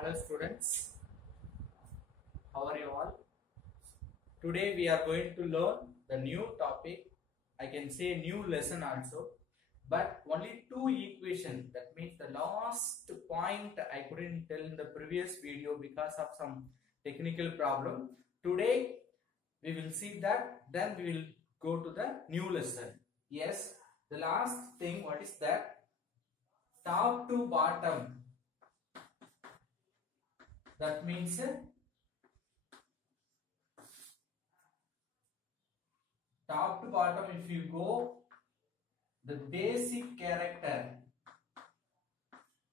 Hello students, how are you all? Today we are going to learn the new topic, I can say new lesson also, but only two equations. That means the last point I couldn't tell in the previous video because of some technical problem. Today we will see that, then we will go to the new lesson. Yes, the last thing, what is that? Top to bottom. That means top to bottom, if you go, the basic character,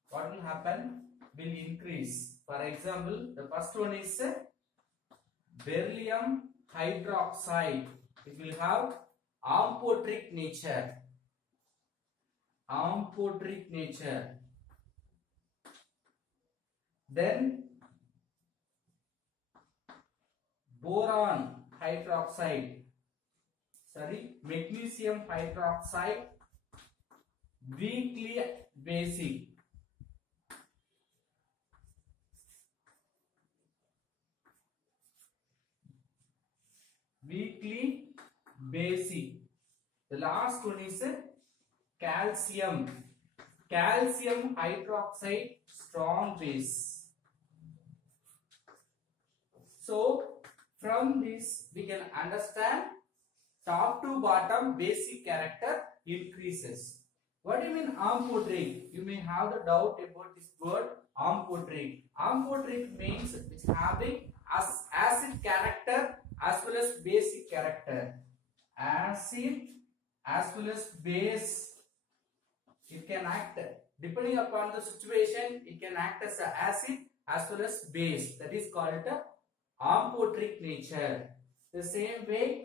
what will happen? Will increase. For example, the first one is beryllium hydroxide. It will have amphoteric nature. Amphoteric nature. Then boron hydroxide. Sorry, magnesium hydroxide, weakly basic. Weakly basic. The last one is calcium. Calcium hydroxide, strong base. So from this we can understand top to bottom basic character increases. What do you mean amphoteric? You may have the doubt about this word amphoteric. Amphoteric means it's having acid character as well as basic character. Acid as well as base. It can act, depending upon the situation, it can act as an acid as well as base. That is called amphoteric nature. The same way,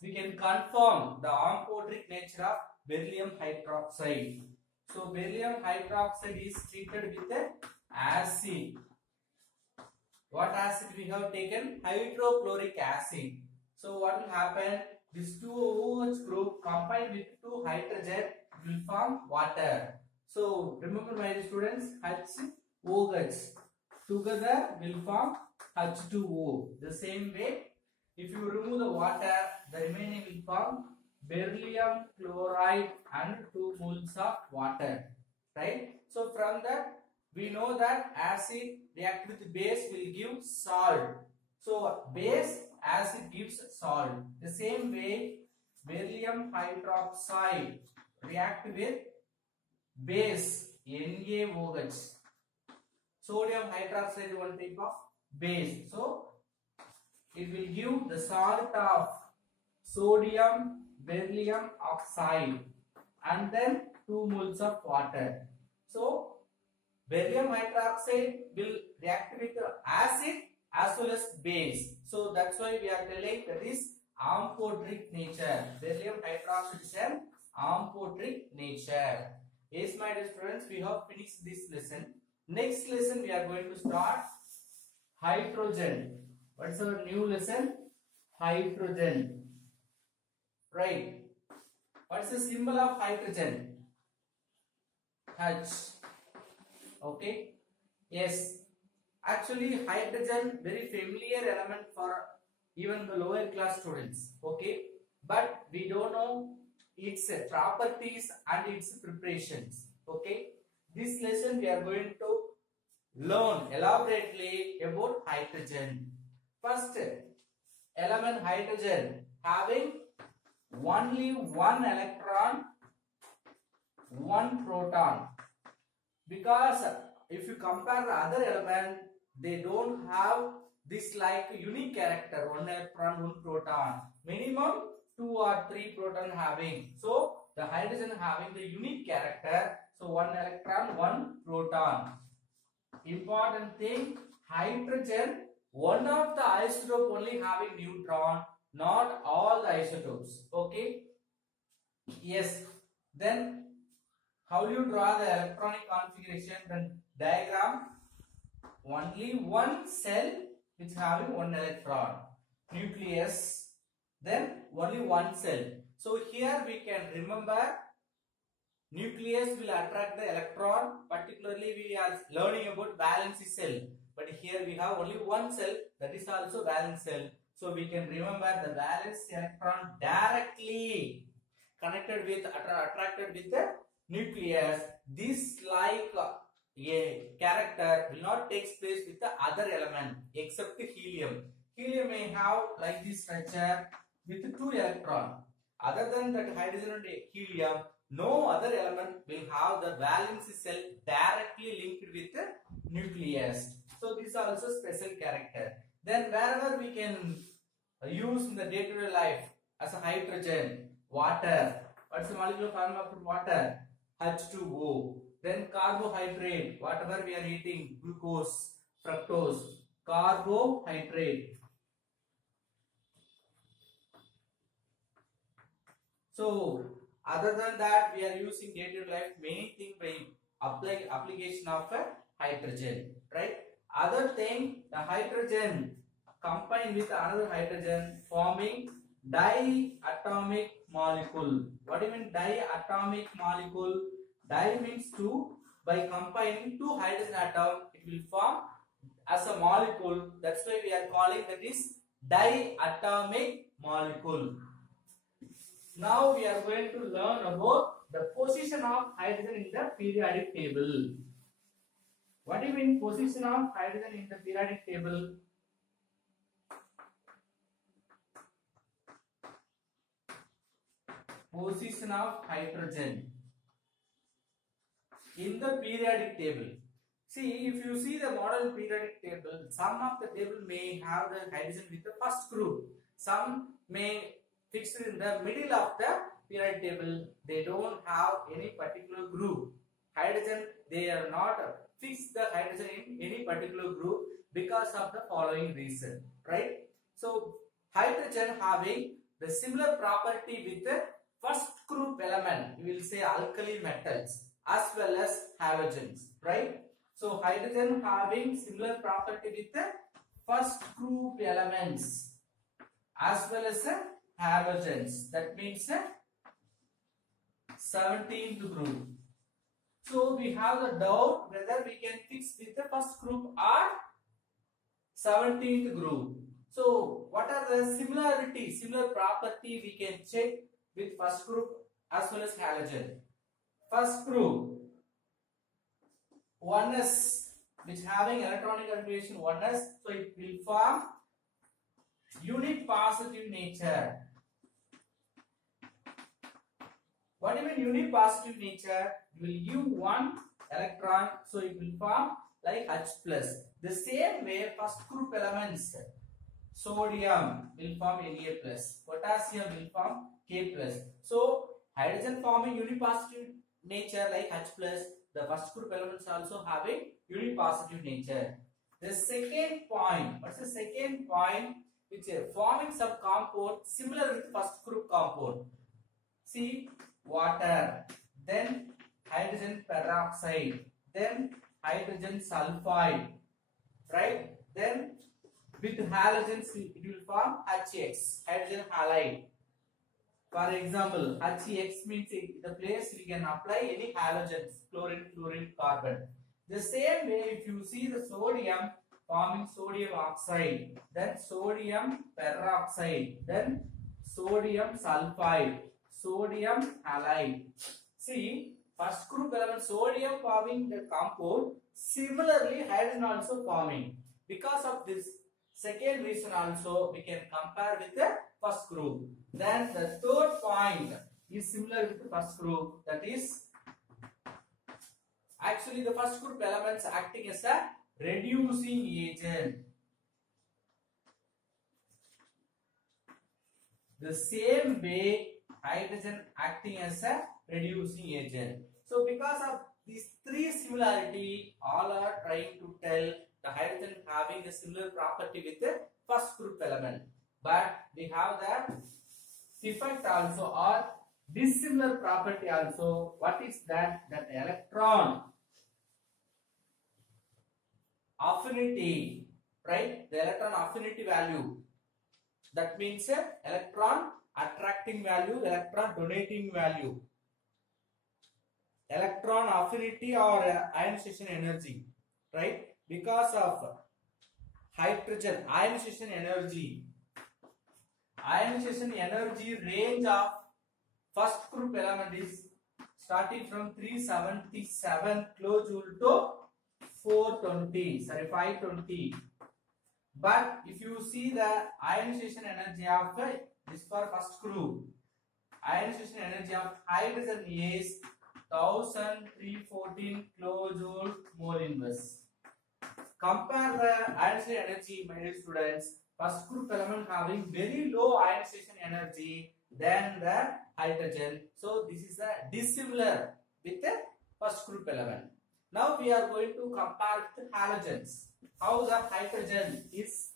we can confirm the amphoteric nature of beryllium hydroxide. So beryllium hydroxide is treated with the acid. What acid we have taken? Hydrochloric acid. So what will happen? This two OH group combined with two hydrogen will form water. So remember my students, HOH together will form H2O. The same way, if you remove the water, the remaining will form beryllium chloride and 2 moles of water. Right? So from that we know that acid react with base will give salt. So base acid gives salt. The same way beryllium hydroxide react with base NaOH. Sodium hydroxide is one type of base. So it will give the salt of sodium beryllium oxide and then 2 moles of water. So beryllium hydroxide will react with acid as well as base. So that's why we are telling that is amphoteric nature. Beryllium hydroxide is an amphoteric nature. Yes, my dear students, we have finished this lesson. Next lesson we are going to start hydrogen. What's our new lesson? Hydrogen. Right. What's the symbol of hydrogen? H. Okay. Yes. Actually, hydrogen very familiar element for even the lower class students. Okay. But we don't know its properties and its preparations. Okay. This lesson we are going to learn elaborately about hydrogen. First element hydrogen having only one electron, one proton. Because if you compare the other element, they don't have this like unique character, one electron, one proton. Minimum 2 or 3 proton having. So the hydrogen having the unique character. So one electron, one proton. Important thing, hydrogen, one of the isotope only having neutron, not all the isotopes. Okay. Yes. Then how do you draw the electronic configuration? Then diagram, only one cell which having one electron. Nucleus, then only one cell. So here we can remember nucleus will attract the electron. Particularly we are learning about valence cell, but here we have only one cell, that is also valence cell. So we can remember the valence electron directly connected with attracted with the nucleus. This like a character will not take place with the other element except the helium. Helium may have like this structure with 2 electrons. Other than that hydrogen and helium, no other element will have the valence cell directly linked with the nucleus. So this is also special character. Then wherever we can use in the day-to-day life as a hydrogen, water. What's the molecular formula of water? H2O. Then carbohydrate, whatever we are eating, glucose, fructose, carbohydrate. So other than that, we are using day-to-day life many things by application of hydrogen, right? Other thing, the hydrogen combined with another hydrogen forming diatomic molecule. What do you mean diatomic molecule? Di means 2. By combining 2 hydrogen atom, it will form as a molecule. That's why we are calling that is diatomic molecule. Now we are going to learn about the position of hydrogen in the periodic table. What do you mean position of hydrogen in the periodic table? Position of hydrogen in the periodic table. See, if you see the modern periodic table, some of the table may have the hydrogen with the first group. Some may fix it in the middle of the periodic table. They don't have any particular group. Hydrogen, they are not fix the hydrogen in any particular group because of the following reason, right? So hydrogen having the similar property with the first group element, we will say alkali metals as well as halogens, right? So hydrogen having similar property with the first group elements as well as halogens. That means 17th group. So we have the doubt whether we can fix with the first group or 17th group. So what are the similar property we can check with first group as well as halogen? First group 1s, which having electronic configuration 1s, so it will form unit positive nature. What do you mean unit positive nature? You will give 1 electron, so it will form like H plus. The same way first group elements, sodium will form Na plus, potassium will form K plus. So hydrogen forming unit positive nature like H plus, the first group elements also having unit positive nature. The second point, what's the second point? Which is forming some compound similar with first group compound. See, water, then hydrogen peroxide, then hydrogen sulfide, right? Then with halogens it will form HX, hydrogen halide. For example, HX means the place we can apply any halogens, chlorine, fluorine, carbon. The same way, if you see the sodium forming sodium oxide, then sodium peroxide, then sodium sulfide, sodium halide. See, first group element sodium forming the compound, similarly hydrogen also forming. Because of this second reason also we can compare with the first group. Then the third point is similar with the first group, that is actually the first group elements acting as a reducing agent. The same way hydrogen acting as a reducing agent. So because of these three similarity, all are trying to tell the hydrogen having a similar property with the first group element. But we have that defect also or dissimilar property also. What is that? That electron affinity, right? The electron affinity value That means electron attracting value, electron donating value, electron affinity or ionization energy, right? Because of hydrogen ionization energy range of first group element is starting from 377 kilojoule to 520. But if you see the ionization energy of this for first group, ionization energy of hydrogen is 1314 kilojoule mole inverse. Compare the ionization energy, my dear students. First group element having very low ionization energy than the hydrogen. So this is a dissimilar with the first group element. Now we are going to compare with halogens. How the hydrogen is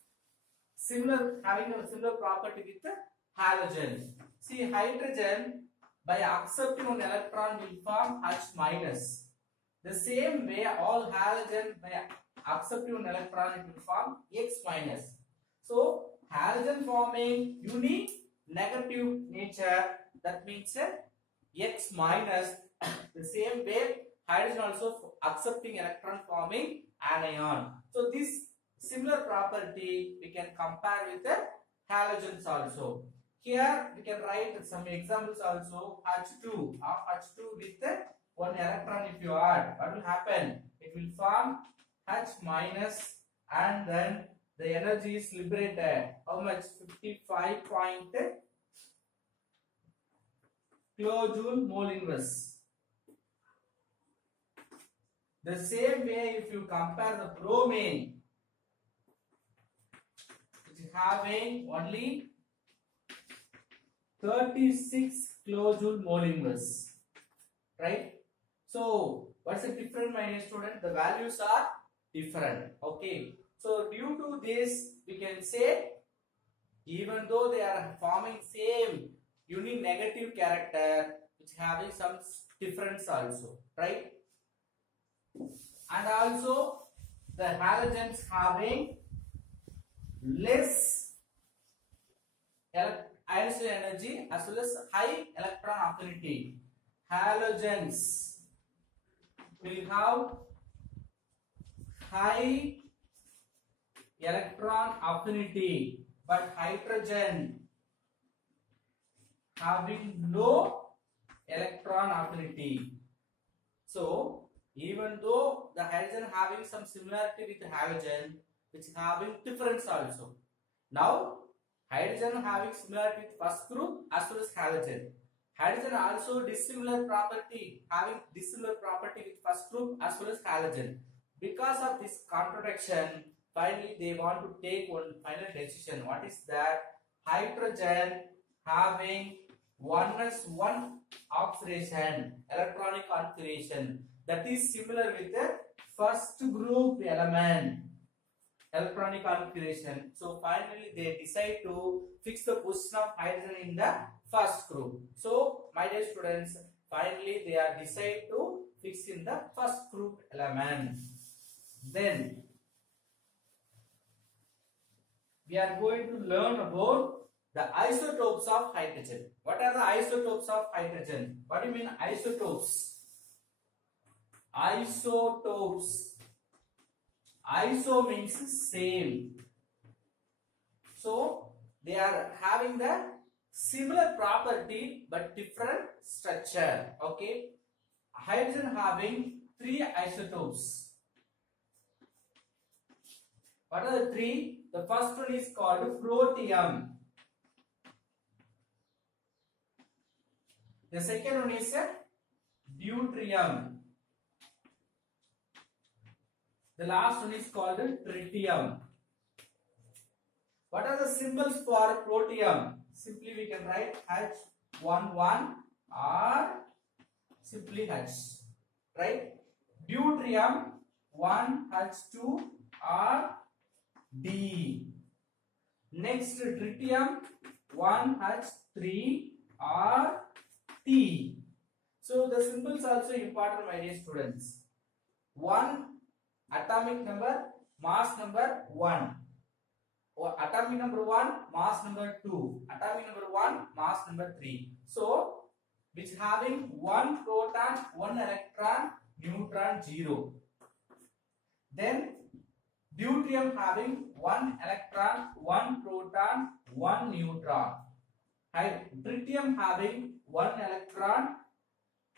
similar, having a similar property with the halogen. See, hydrogen by accepting one electron will form H minus. The same way all halogen by accepting one electron it will form X minus. So halogen forming unique negative nature, that means X minus. The same way hydrogen also accepting electron forming anion. So this similar property we can compare with the halogens also. Here we can write some examples also. H2 with one electron if you add, what will happen? It will form H minus and then the energy is liberated. How much? 55 kilojoule mole inverse. The same way if you compare the bromine, which is having only 36 kilojoule mole inverse, right? So what's the difference, my dear student? The values are different. Okay. So due to this, we can say even though they are forming same unique negative character, which having some difference also, right? And also the halogens having less ionization energy as well as high electron affinity. Halogens will have high electron affinity, but hydrogen having low electron affinity. So even though the hydrogen having some similarity with halogen, which having difference also. Now hydrogen having similarity with first group as well as halogen. Hydrogen also dissimilar property, having dissimilar property with first group as well as halogen. Because of this contradiction, finally they want to take one final decision. What is that? Hydrogen having 1s1 oxidation, electronic configuration, that is similar with the first group element, electronic configuration. So finally they decide to fix the position of hydrogen in the first group. So my dear students, finally they are decide to fix in the first group element. Then we are going to learn about the isotopes of hydrogen. What are the isotopes of hydrogen? What do you mean isotopes? Isotopes. Iso means same. So they are having the similar property but different structure. Okay. Hydrogen having 3 isotopes. What are the 3? The first one is called protium. The second one is deuterium. The last one is called tritium. What are the symbols for protium? Simply we can write H11 or simply H. Right? Deuterium 1H2 or D. Next tritium 1H3 or T. So the symbols also important, my dear students. 1 atomic number, mass number 1. atomic number 1, mass number 2, atomic number 1, mass number 3. So, which having 1 proton, 1 electron, neutron 0. Then, deuterium having 1 electron, 1 proton, 1 neutron. Tritium having 1 electron,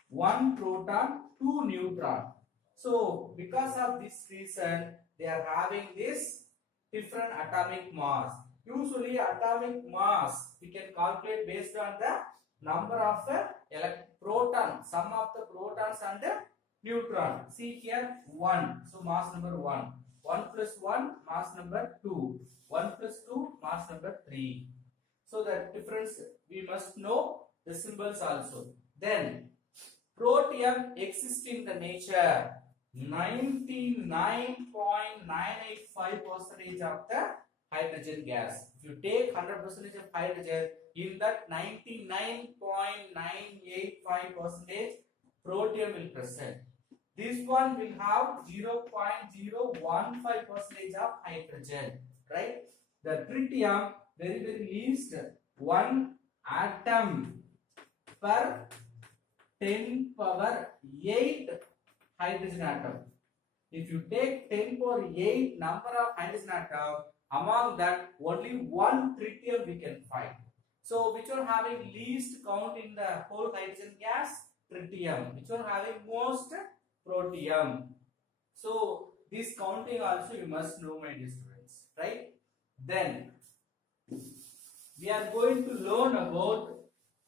1 proton, 2 neutron. So, because of this reason, they are having this different atomic mass. Usually, atomic mass we can calculate based on the number of protons, sum of the protons and the neutron. See here 1, so mass number 1. 1 plus 1, mass number 2. 1 plus 2, mass number 3. So the difference we must know the symbols also. Then protium exists in the nature 99.985% of the hydrogen gas. If you take 100% of hydrogen, in that 99.985% protium will present. This one will have 0.015% of hydrogen, right? The tritium very least 1 atom per 10 power 8 hydrogen atom. If you take 10 power 8 number of hydrogen atom, among that only 1 tritium we can find. So which one having least count in the whole hydrogen gas? Tritium. Which one having most? Protium. So this counting also you must know, my dear students, right? Then we are going to learn about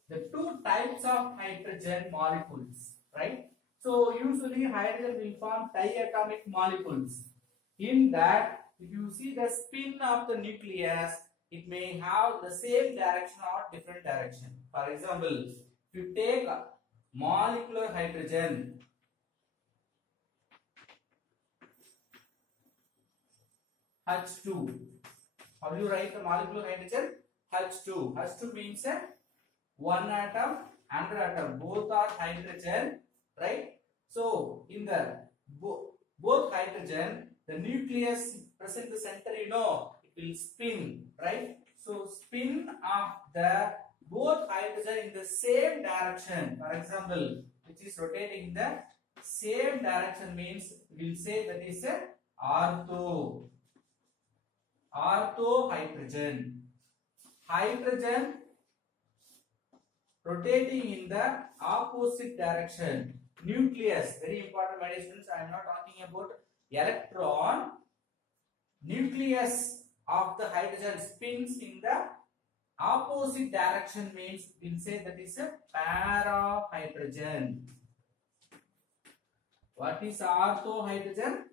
the 2 types of hydrogen molecules, right? So usually hydrogen will form diatomic molecules. In that, if you see the spin of the nucleus, it may have the same direction or different direction. For example, if you take molecular hydrogen, H2. How do you write the molecular hydrogen? H2. H2 means one atom, another atom. Both are hydrogen, right? So in the both hydrogen, the nucleus present in the center, you know, it will spin, right? So spin of the both hydrogen in the same direction. For example, which is rotating in the same direction means we will say that is a ortho. Ortho hydrogen. Hydrogen rotating in the opposite direction. Nucleus, very important, my dear students. I am not talking about electron. Nucleus of the hydrogen spins in the opposite direction means we will say that is a para hydrogen. What is ortho hydrogen?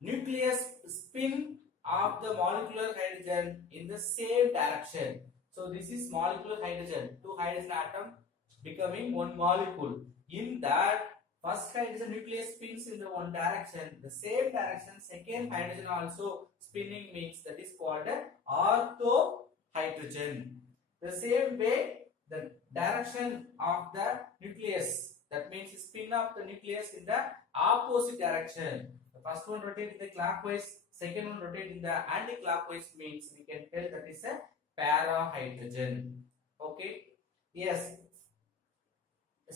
Nucleus spin of the molecular hydrogen in the same direction. So this is molecular hydrogen. 2 hydrogen atom becoming 1 molecule. In that, first hydrogen nucleus spins in the one direction. The same direction, second hydrogen also spinning means that is called ortho hydrogen. The same way, the direction of the nucleus, that means spin of the nucleus in the opposite direction. The first one rotates in the clockwise, second one rotates in the anti-clockwise means we can tell that is a para hydrogen. Okay. Yes.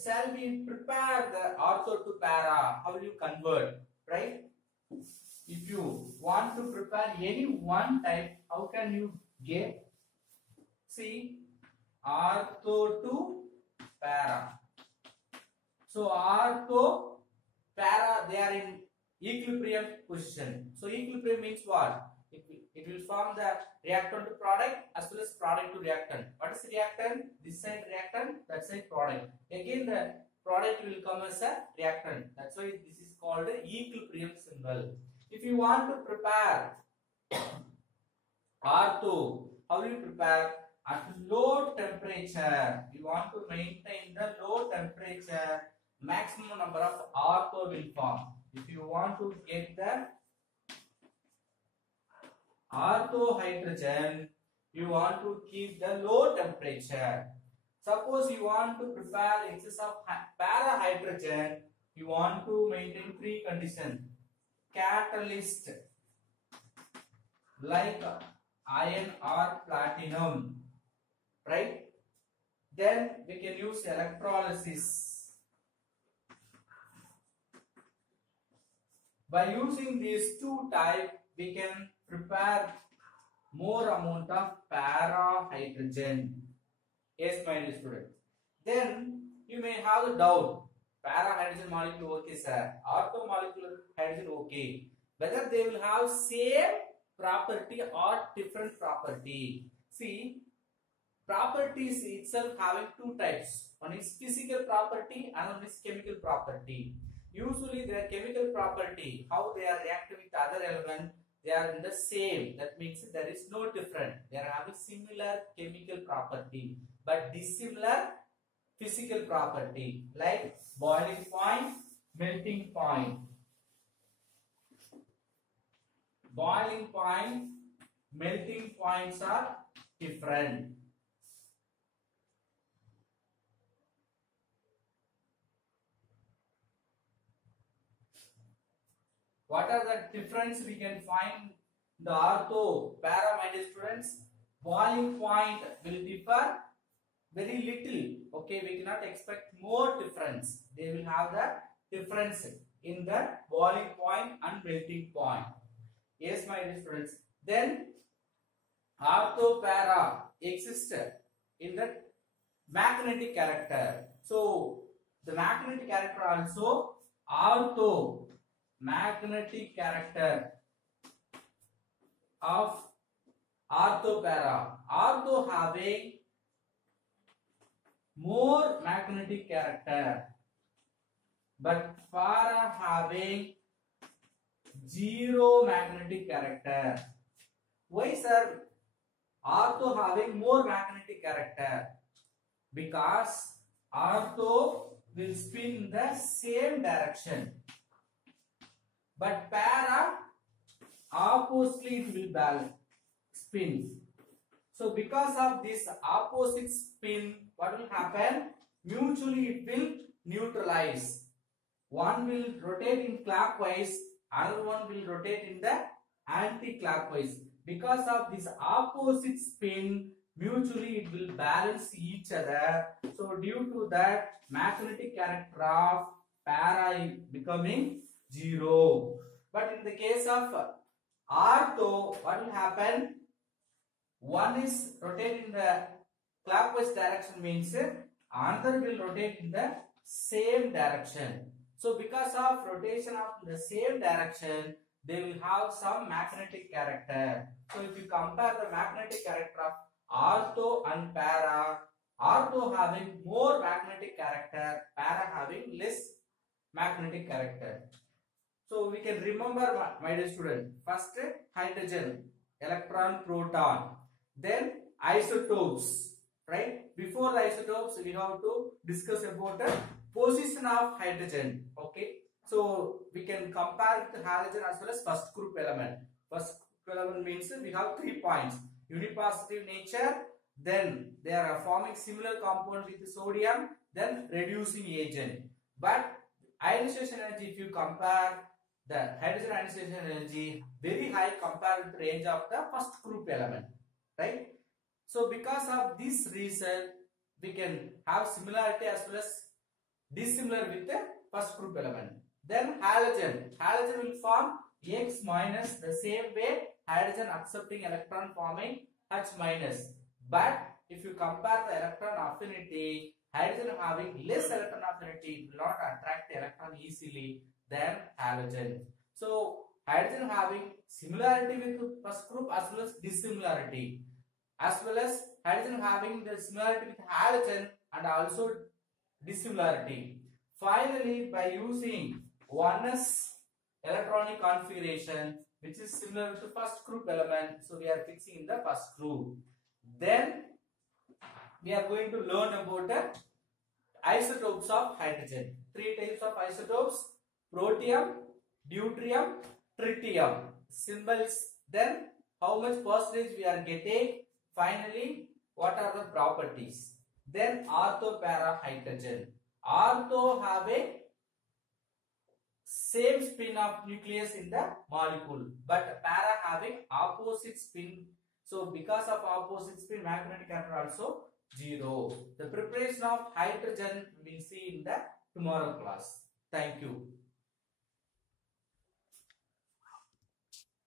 Shall we prepare the ortho to para? How will you convert? Right? If you want to prepare any one type, how can you get? See, ortho to para. So ortho, para, they are in equilibrium position. So equilibrium means what? It will form the reactant to product as well as product to reactant. What is reactant? This side reactant, that side product. Again the product will come as a reactant. That's why this is called the equilibrium symbol. If you want to prepare ortho, how will you prepare? At low temperature. You want to maintain the low temperature, maximum number of ortho will form. If you want to get the ortho hydrogen, you want to keep the low temperature. Suppose you want to prepare excess of para hydrogen, you want to maintain 3 conditions. Catalyst like iron or platinum, right? Then we can use electrolysis. By using these two types, we can prepare more amount of para hydrogen. Yes, my dear student. Then you may have the doubt. Para hydrogen molecule okay, sir. Ortho molecular hydrogen okay. Whether they will have same property or different property. See, properties itself having two types. One is physical property and one is chemical property. Usually their chemical property, how they are reacting with other element, they are in the same. That means there is no different. They are having similar chemical property but dissimilar physical property, like boiling point, melting point. Boiling point, melting points are different. What are the difference we can find the ortho para, my dear students? Boiling point will differ very little. Okay, we cannot expect more difference. They will have the difference in the boiling point and melting point. Yes, my dear students. Then ortho para exists in the magnetic character. So the magnetic character also ortho magnetic character of ortho para. Ortho having more magnetic character, but para having zero magnetic character. Why, sir? Ortho having more magnetic character? Because ortho will spin in the same direction, but para oppositely it will balance spin. So because of this opposite spin, what will happen? Mutually it will neutralize. One will rotate in clockwise, another one will rotate in the anti-clockwise. Because of this opposite spin, mutually it will balance each other. So due to that, magnetic character of para is becoming zero. But in the case of ortho, what will happen? One is rotating in the clockwise direction, means another will rotate in the same direction. So because of rotation of the same direction, they will have some magnetic character. So if you compare the magnetic character of ortho and para, ortho having more magnetic character, para having less magnetic character. So we can remember, my dear student, first hydrogen, electron, proton, then isotopes, right? Before the isotopes, we have to discuss about the position of hydrogen. Okay, so we can compare the halogen as well as first group element. First group element means we have 3 points: unipositive nature, then they are forming similar compound with sodium, then reducing agent. But ionization energy, if you compare the hydrogen ionization energy, very high compared with the range of the first group element, right? So because of this reason, we can have similarity as well as dissimilar with the first group element. Then halogen will form X minus, the same way hydrogen accepting electron forming H minus. But if you compare the electron affinity, hydrogen having less electron affinity will not attract the electron easily than halogen. So hydrogen having similarity with the first group as well as dissimilarity, as well as hydrogen having the similarity with halogen and also dissimilarity. Finally, by using 1s electronic configuration, which is similar to first group element, so we are fixing in the first group. Then we are going to learn about the isotopes of hydrogen. 3 types of isotopes: protium, deuterium, tritium. Symbols. Then how much percentage we are getting. Finally, what are the properties? Then ortho para hydrogen. Ortho have a same spin of nucleus in the molecule, but para having opposite spin So because of opposite spin, magnetic character also 0. The preparation of hydrogen we will see in the tomorrow class. Thank you.